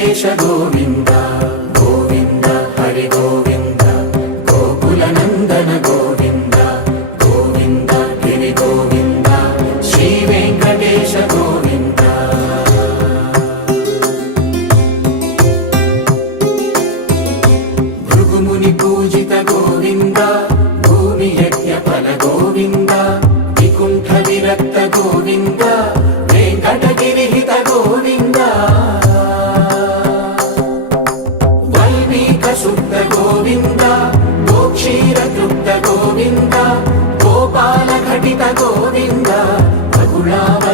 వెంకటేశ గోవింద గోవింద హరి గోవింద గోకుల నందన గోవింద గోవింద గిరి గోవింద శ్రీ వెంకటేశ గోవింద భృగుముని పూజిత గోవింద భూమి యజ్ఞ ఫల గోవింద వికుంఠ విరక్త గోవింద వెంకటగిరిహిత గోవింద వల్మీక శుద్ధ గోవింద గోక్షీర తృప్త గోవింద గోపాల ఘటిత గోవింద బహుళావ